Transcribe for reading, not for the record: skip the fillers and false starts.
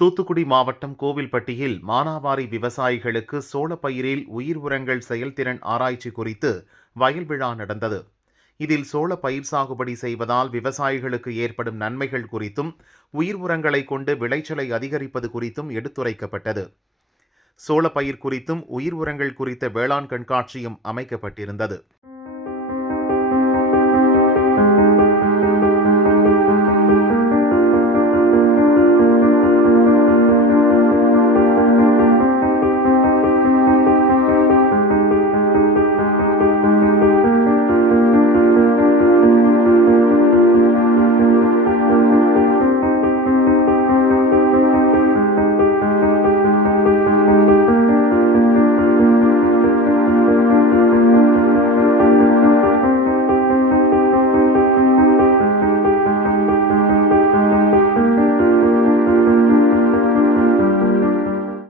தூத்துக்குடி மாவட்டம் கோவில்பட்டியில் மானாவாரி விவசாயிகளுக்கு சோளப்பயிரில் உயிர் உரங்கள் செயல்திறன் ஆராய்ச்சி குறித்து வயல் விழா நடந்தது. இதில் சோள பயிர் சாகுபடி செய்வதால் விவசாயிகளுக்கு ஏற்படும் நன்மைகள் குறித்தும், உயிர் உரங்களை கொண்டு விளைச்சலை அதிகரிப்பது குறித்தும் எடுத்துரைக்கப்பட்டது. சோளப்பயிர் குறித்தும் உயிர் உரங்கள் குறித்த வேளாண் கண்காட்சியும் அமைக்கப்பட்டிருந்தது.